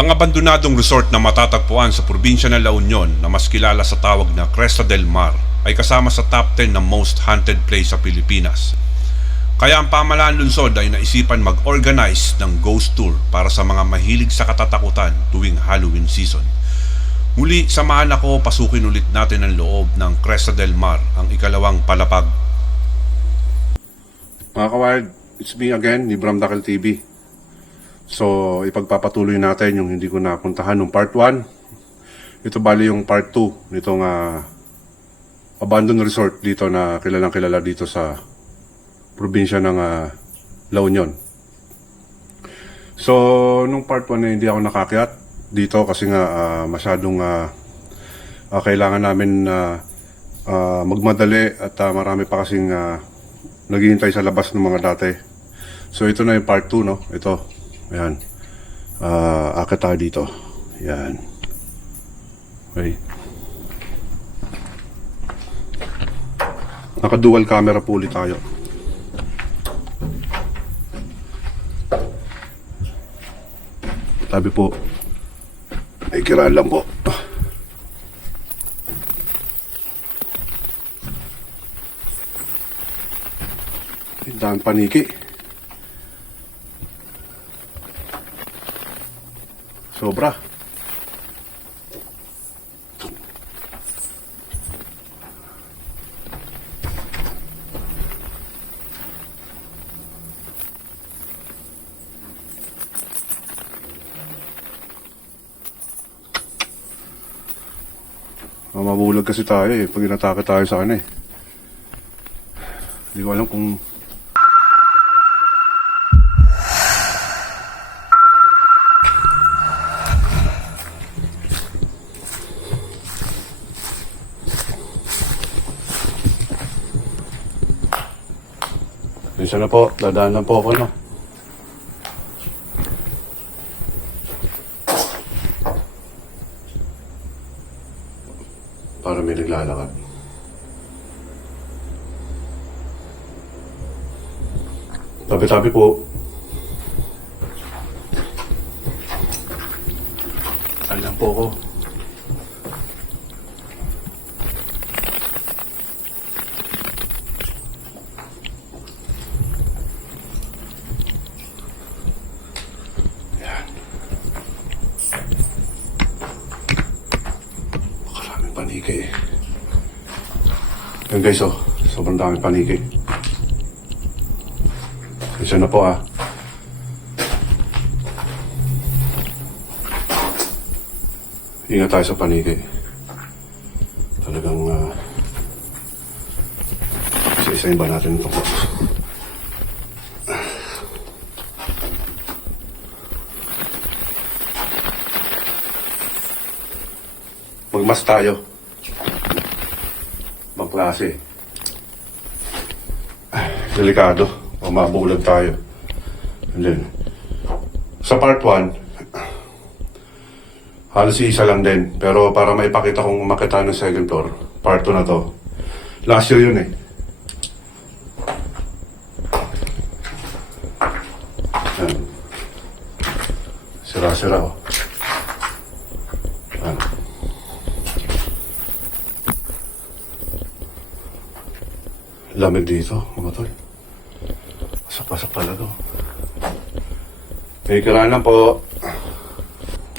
Ang abandonadong resort na matatagpuan sa probinsya ng La Union na mas kilala sa tawag na Cresta del Mar ay kasama sa top 10 na most haunted place sa Pilipinas. Kaya ang pamahalaan lungsod ay naisipan mag-organize ng ghost tour para sa mga mahilig sa katatakutan tuwing Halloween season. Muli, samahan ako, pasukin ulit natin ang loob ng Cresta del Mar, ang ikalawang palapag. Mga kawild, it's me again, ni Bram Dakal TV. So, ipagpapatuloy natin yung hindi ko napuntahan nung part 1. Ito bali yung part 2 nitong abandoned resort dito na kilalang kilala dito sa probinsya ng La Union. So, nung part 1 na hindi ako nakakyat dito kasi nga masyadong kailangan namin magmadali at marami pa kasing naghihintay sa labas ng mga dati. So, ito na yung part 2, no? Ito. Ayan. Akit tayo dito. Ayan. Okay. Naka-dual camera po ulit tayo. Tabi po. Ay, kiraan lang po. Tindahan paniki. Sobra. Mabulag kasi tayo pag inatake tayo sa ano Hindi ko alam kung isa na po, dadaan lang po ako, no? Para may naglalakad. Tabi-tabi po. Ay lang po ako. Paniki. Yan guys, sobrang daming paniki. Isa na po Ingat tayo sa paniki. Talagang isa-isayin ba natin ito po? Magmas tayo. Ibang klase. Delikado. O mabulag tayo. And then, sa part 1, halos isa lang din. Pero para maipakita kung umakita ng second floor, part 2 na to. Last year yun Yan. Sira-sira Yan. Lamig dito, mga tol. Pasak-pasak talaga. May kiraan lang po.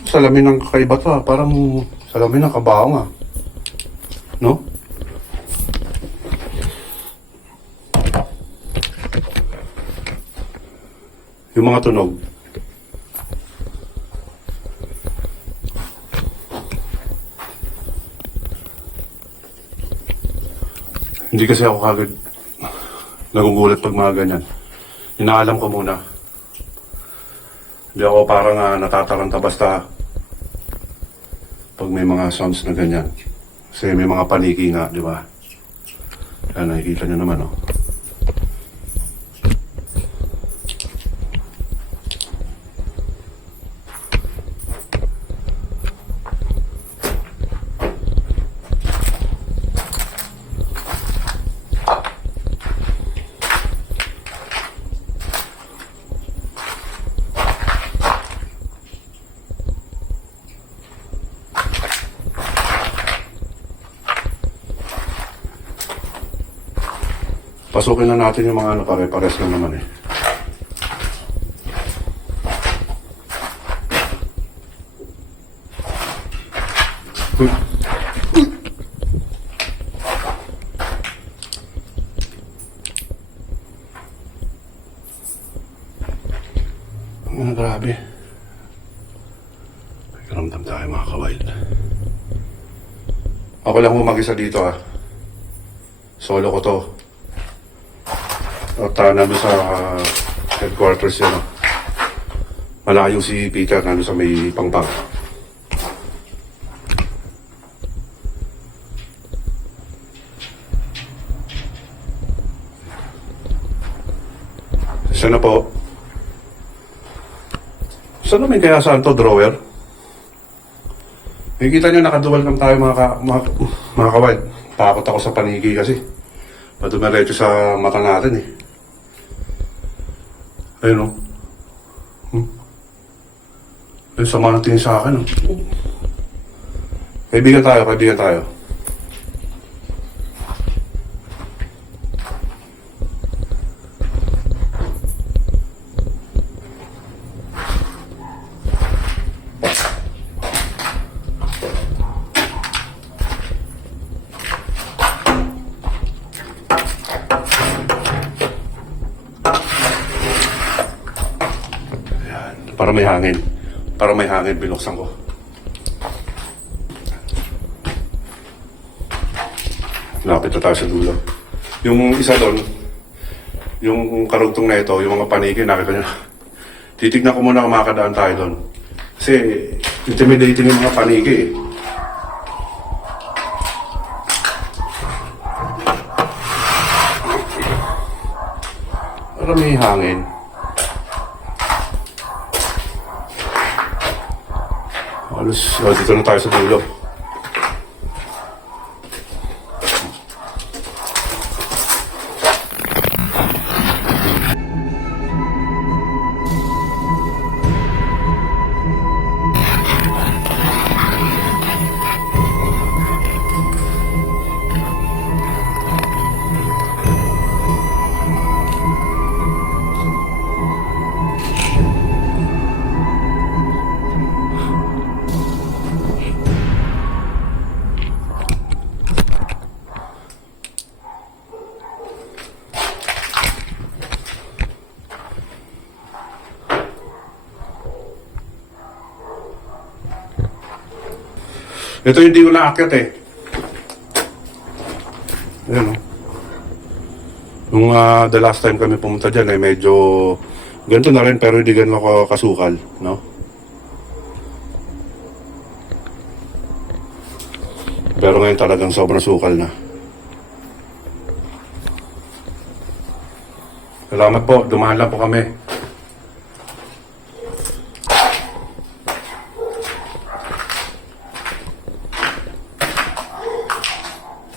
Salamin ng kakaiba to Parang salamin ng kabaong No? Yung mga tunog. Hindi kasi ako kagad nagugulat pag mga ganyan. Inaalam ko muna. Hindi ako parang natataranta basta pag may mga sounds na ganyan. Kasi may mga paniki nga, di ba? Kaya nakikita nyo naman, Papasukin lang natin yung mga ano, pare-pares lang naman eh. Uy. Grabe. Ramdam tayo mga ka-wild. Ako lang mag-isa dito ah. Solo ko to. At nandun sa headquarters yan. Malayo si Peter, nandun sa may Pangpang. Siya na po. Saan naman kaya saan to, drawer? Nakikita nyo, nakadual lang tayo mga kawad. Takot ako sa paniki kasi. Padumaretso sa mata natin eh. Ayun o. Ayun, sama ng tingin sa akin o. Kaibigan tayo, kaibigan tayo. Para may hangin. Para may hangin, binuksan ko. Lapit na tayo sa dulo. Yung isa doon, yung karugtong na ito, yung mga paniki, nakita nyo. Titignan ko muna kung makakadaan tayo doon. Kasi intimidating yung mga paniki eh. Para may hangin. Halos, dito na tayo sa dulo. Ito hindi ko naakyat eh. Ayan o. Nung the last time kami pumunta dyan eh, medyo ganito na rin pero hindi ganun ako kasukal, no? Pero ngayon talagang sobrang sukal na. Salamat po, dumaan lang po kami.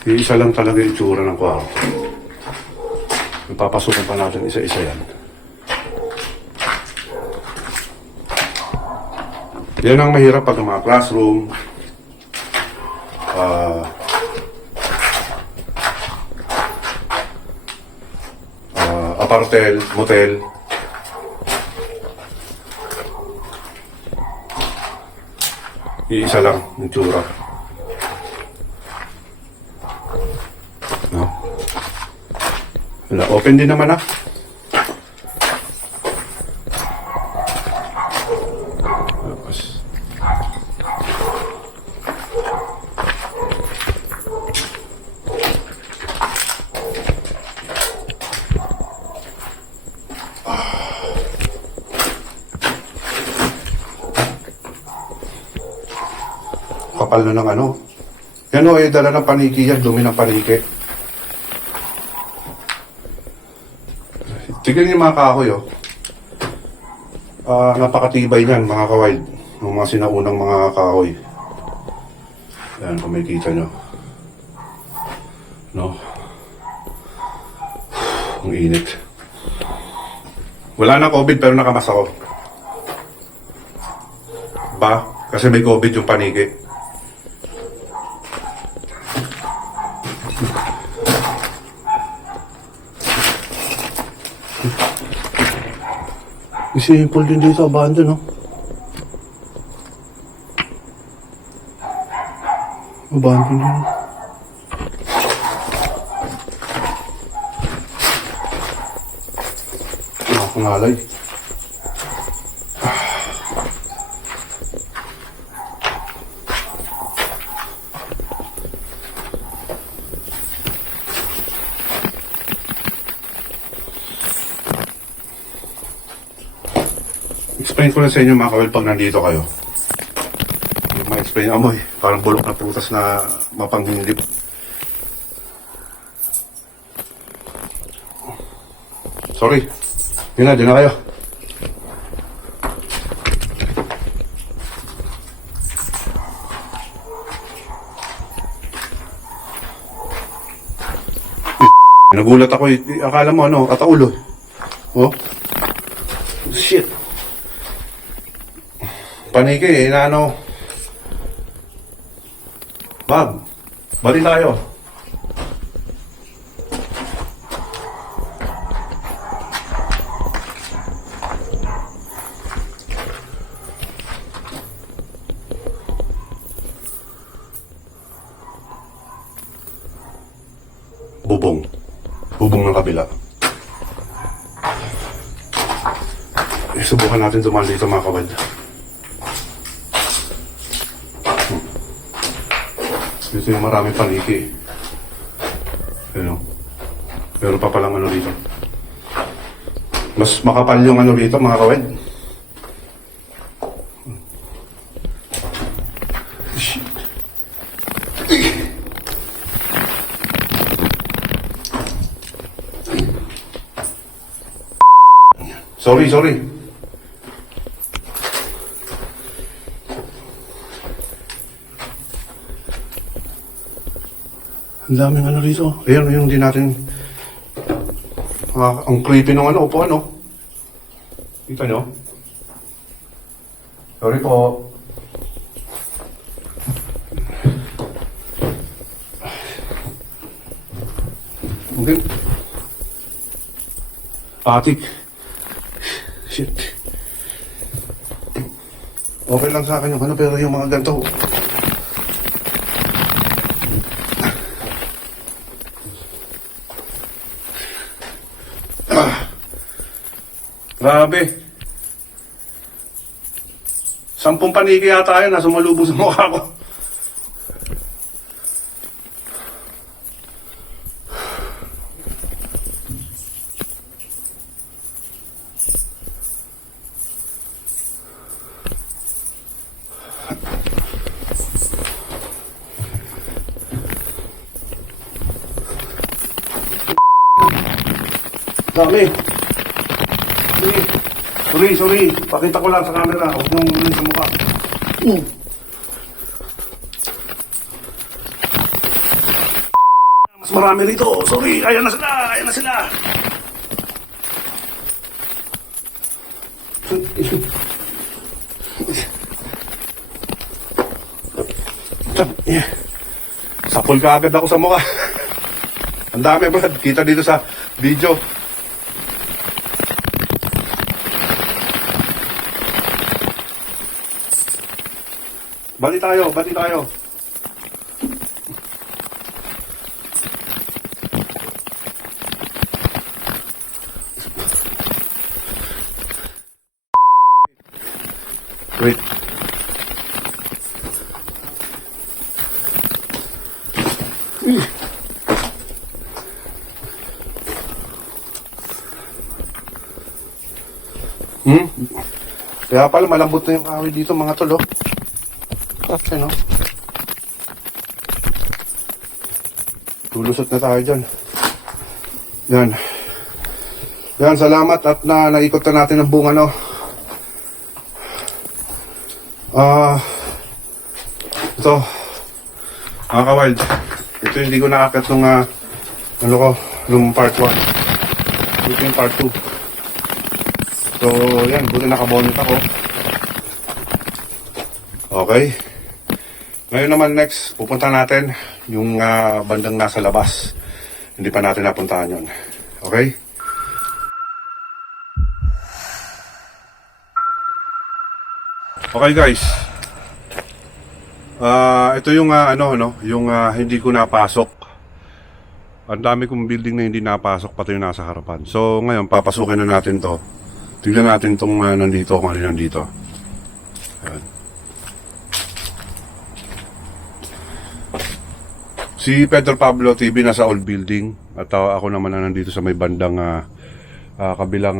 Isa lang talaga yung tsura ng kwarto. Papasukin pa natin isa-isa yan. Yan ang mahirap pag mga classroom, apartel, motel. Iisa lang yung tsura. No? Wala, open din naman ah. Tapos kapal na ng ano. Yan o, dala ng paniki yan, dumi ng paniki. Tignan niyo mga kahoy o. Napakatibay niyan mga kawild. Ng mga sinaunang mga kahoy. Yan, kung may kita nyo. No? Ang init. Wala na COVID pero nakamas ako. Ba? Kasi may COVID yung paniki. Simple din dito, abandon, no? Abandon din. Nakakangalay. Explain ko lang sa inyo mga kawel pag nandito kayo. Ma-explain amoy. Parang bulok na prutas na mapanghinilip. Sorry. Yun na, dyan na kayo. Nagulat ako eh. Akala mo ano, kataulo. Oh. Shit. Paniki eh, na ano. Bob, bali tayo. Bubong. Bubong ng kabila. Subukan natin dumaan dito mga kabad. Dito yung marami paniki. Ano? Meron pa palang ano dito. Mas makapal yung ano dito mga kawed. Shit. Sorry. Ang daming ano rito. Ayan, yung di natin... ang creepy ng ano, upuan, no? Kita nyo? Sorry po. Okay. Atik. Shit. Okay lang sa akin yung ano, pero yung mga ganito... Grabe. 10 paniki yata yun na sumalubong sa mukha ko. Dami. Sorry. Pakita ko lang sa camera. Huwag nung ulit sa mukha. Mas marami rito. Sorry. Ayan na sila. Sapol ka agad ako sa mukha. Ang dami, Brad. Kita dito sa video. Bati tayo. Wait. Kaya pala malambot na yung kahoy dito mga tol, oh. Ano? Tulusot na tayo dyan. Yan, salamat at naikot na natin ang bunga, no? Ito, mga ka-wild. Ito hindi ko nakakat nung part 1. Ito yung part 2. So, yan, buti nakabonit ako. Okay. Ngayon naman next, pupunta natin yung bandang nasa labas. Hindi pa natin napuntahan yun. Okay? Okay guys. Ito yung yung hindi ko napasok. Ang dami kong building na hindi napasok, pati yung nasa harapan. So ngayon papasukin na natin 'to. Tingnan natin tong nandito, kung ano nandito. Ayan. Si Pedro Pablo TV nasa old building at ako naman na nandito sa may bandang kabilang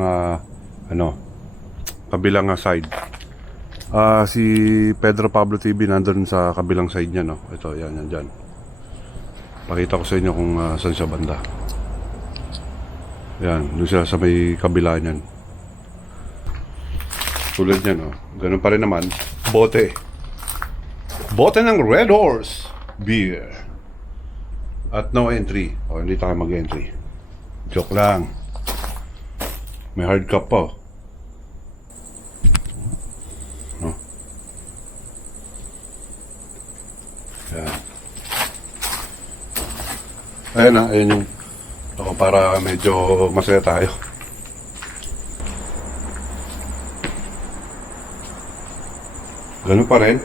kabilang side. Si Pedro Pablo TV nandun sa kabilang side niya, no. Ito, yan dyan. Pakita ko sa inyo kung saan siya banda. Yan, doon siya sa may kabila niyan. Tulad niyan, no. Ganun pa rin naman. Bote. Bote ng Red Horse Beer. At no entry. O, hindi tayo mag-entry. Joke lang. May hard cup pa. No? Yan. Ayan na, ayan yung para medyo masaya tayo. Ganun pa rin.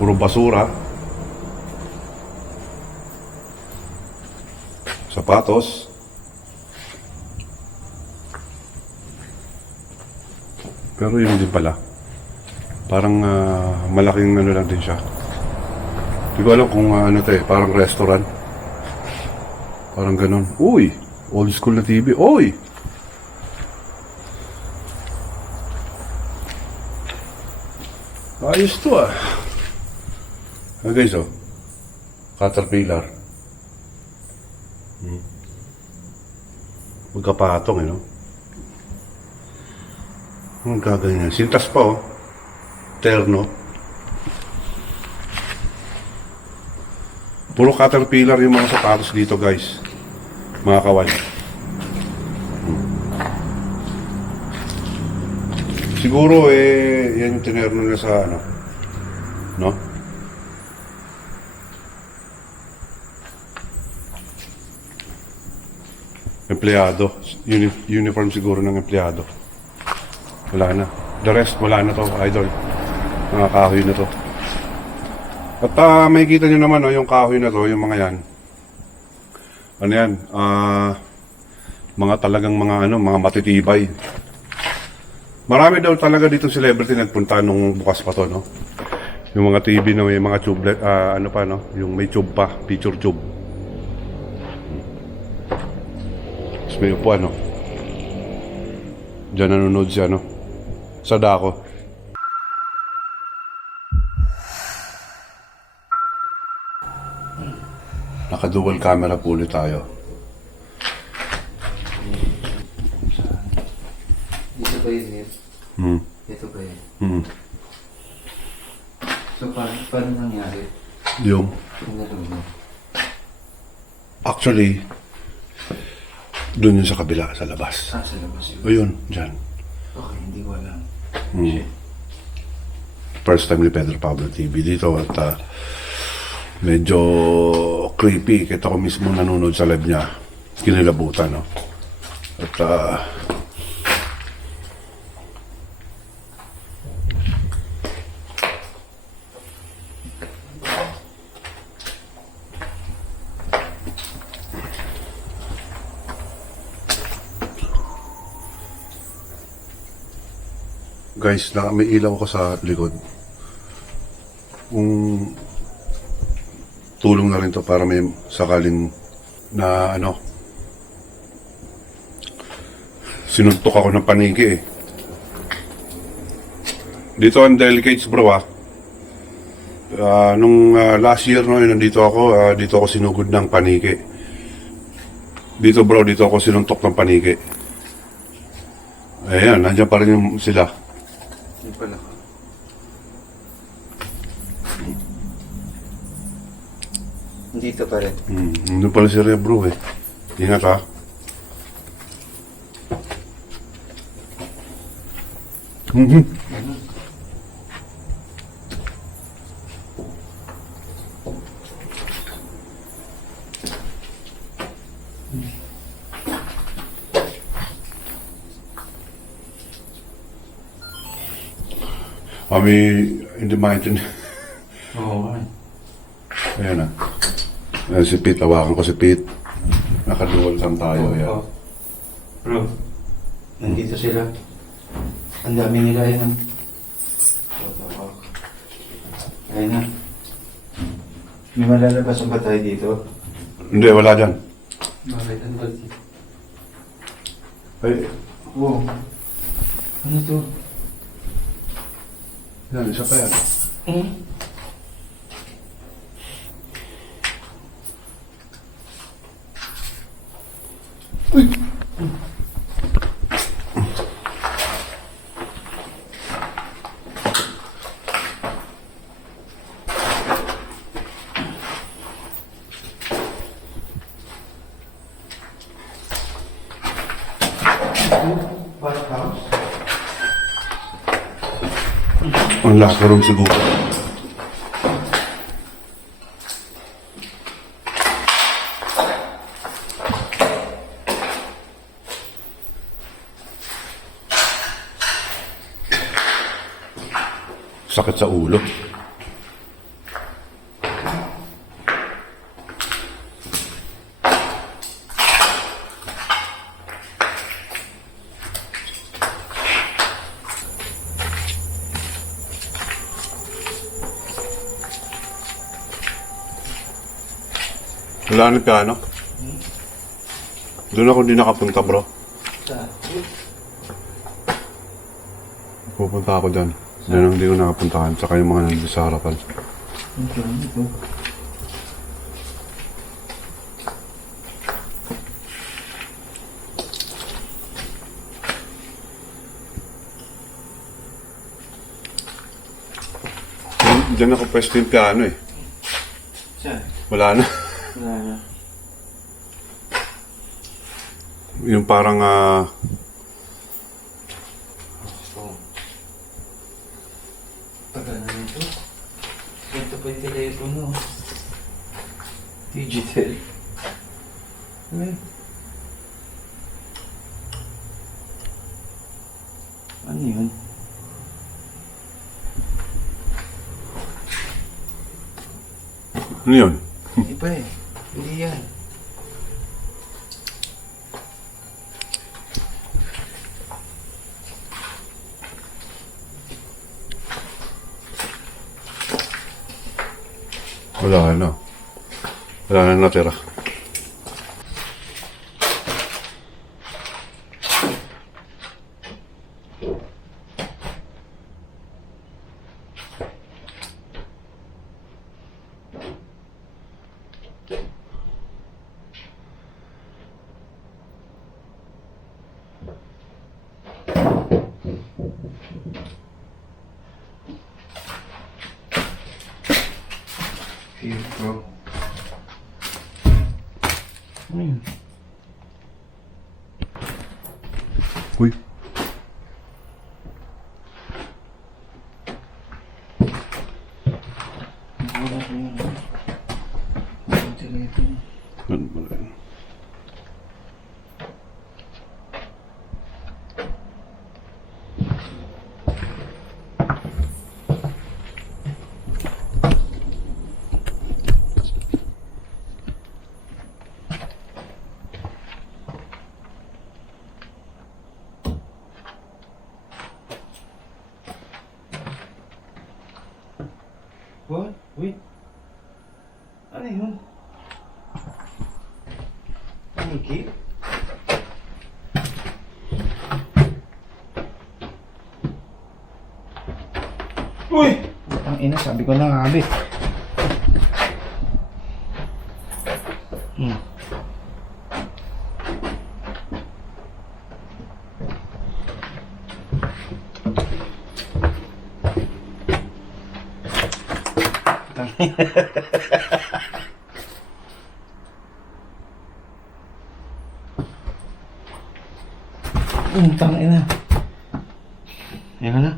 Puro basura. Sapatos. Pero yun din pala. Parang malaking ano lang din siya. Hindi ko alam kung ano to eh. Parang restaurant. Parang ganun. Uy! Old school na TV. Uy! Ayos to ah. Guys, oh. Caterpillar. Magkapatong, no? Ang gaganyan. Sintas pa, oh. Terno. Puro Caterpillar yung mga sapatos dito, guys. Mga kawan. Siguro, yan yung tinerno nila sa, no? Empleyado. Uniform siguro ng empleyado. Wala na. The rest, wala na to, idol. Mga kahoy na to. At makikita nyo naman, yung kahoy na to, yung mga yan. Ano yan? Mga talagang mga matitibay. Marami daw talaga dito celebrity nagpunta nung bukas pa to, no? Yung mga TV na may mga tube, yung may tube pa, picture tube. Tapos may upuan, no? Diyan nanonood siya, no? Sa dako. Naka-dual camera po ulit tayo. Dito ba yun, Nip? Ito ba yun? So, paano nangyari? Yung Nalunod. actually, doon yun sa kabila, sa labas. Sa labas yun. O yun, dyan. Okay, hindi ko alam. First time ni Pedro Pablo TV dito at medyo creepy. Kita ko mismo nanonood sa live niya. Kinilabutan, no? At guys, may ilaw ko sa likod. Kung tulong na rin to para may sakaling na sinuntok ako ng paniki eh. Dito ang delicates bro nung last year nandito ako, dito ako sinugod ng paniki. Dito bro, dito ako sinuntok ng paniki. Ayan, nandiyan pa rin yung sila. Hindi pala. Dito pa rin. Nandun pala si Rebro eh. Ingat ha. Kami, hindi maintindihan. Oo nga. Ayan na. Ayan si Pete, tawakan ko si Pete. Nakaduwal lang tayo. Ayan. Oo. Bro, nandito sila. Ang dami nila yan. Ayun na. May malalabas ba tayo dito? Hindi, wala dyan. Bakit? Ano ba dito? Ay, Oo. Ano to? yan, isa pa yan. Hmm? Parang house? Ang locker room siguro. Sakit sa ulo. Wala na piano. Doon ako hindi nakapunta, bro. Saan? Pupunta ako dyan. Doon ang hindi ko nakapuntahan. Tsaka yung mga nandito sa harapan. Ito. Diyan ako pwesto yung piano eh. Saan? Wala na. Wala na. Yung parang Oh. Tagal na nito. Ito pa yung telepono. Digital. Ano yun? ano yun? Hindi pa eh. Hindi yan. Wala na. Wala na natira. Here, bro. Ano yun? Uy. Wala ko yun. Ang telepono. Ano ba yun? What? Wait. Ano yun? Pancake? Uy! Ang ina, sabi ko na habit. Tangina. Yan ka na.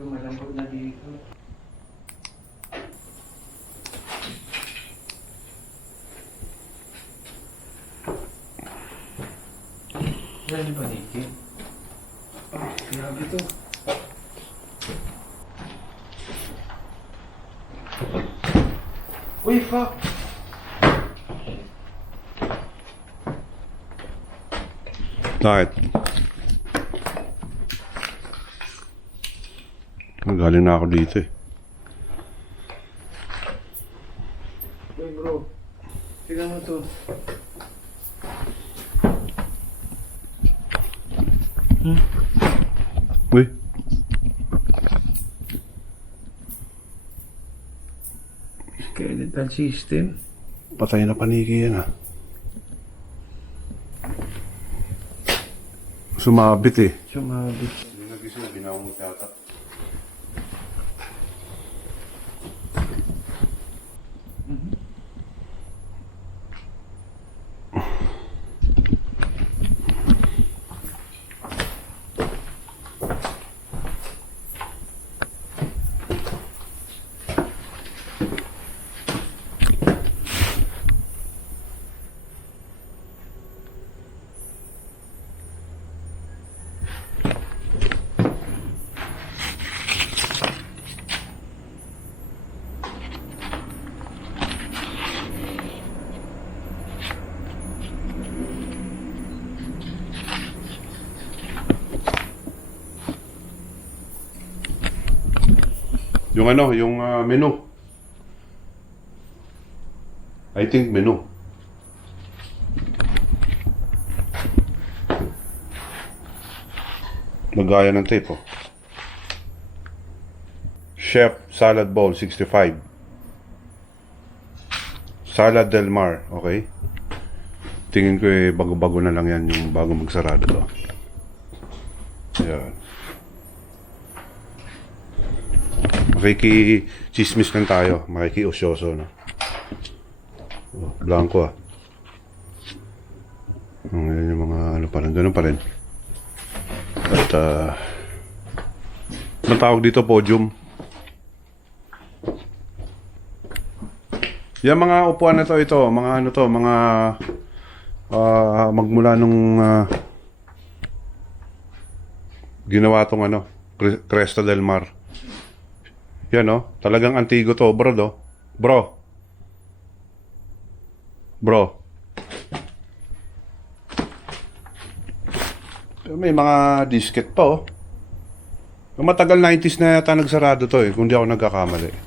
Malambot na dito. Yan yung paniki. Grabe to. Uy, fuck! Bakit? Galing na ako dito eh. Uy, bro. Tignan mo to. Uy, Skeletal system. patay na paniki yan ah. Sumabit eh. Sumabit. Hindi nagising, binawang mo yata. Yung ano, yung menu. I think menu. Magaya ng tape oh. Chef Salad Bowl 65. Salad Del Mar, okay? Tingin ko eh bago-bago na lang yan yung bago magsarado to. Yan. Makiki-chismis lang tayo. Makiki-osyoso, no? Oh, blanco, ah. Yan yung mga ano pa rin. Ganun pa rin. At, anong tawag dito? Podium. Yan mga upuan na to, ito. Mga ano to, mga magmula nung ginawa tong ano, Cresta del Mar. Yan oh, talagang antigo to, bro do. Bro. May mga disket pa oh. Matagal 90s na yata nagsarado to eh, kung di ako nagkakamali.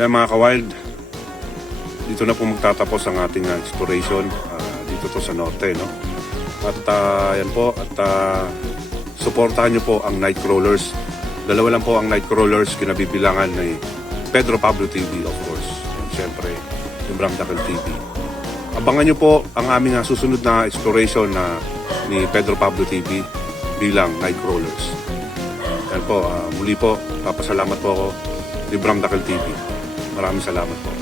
Kaya mga ka-wild, dito na po magtatapos ang ating exploration dito to sa norte, no? At yan po, at suportahan nyo po ang Nightcrawlers. Dalawa lang po ang Nightcrawlers, kinabibilangan ni Pedro Pablo TV, of course. And syempre, yung Bram Dacal TV. Abangan nyo po ang aming susunod na exploration ni Pedro Pablo TV bilang Nightcrawlers. Yan po, muli po, papasalamat po ako ni Bram Dacal TV. Maraming salamat po.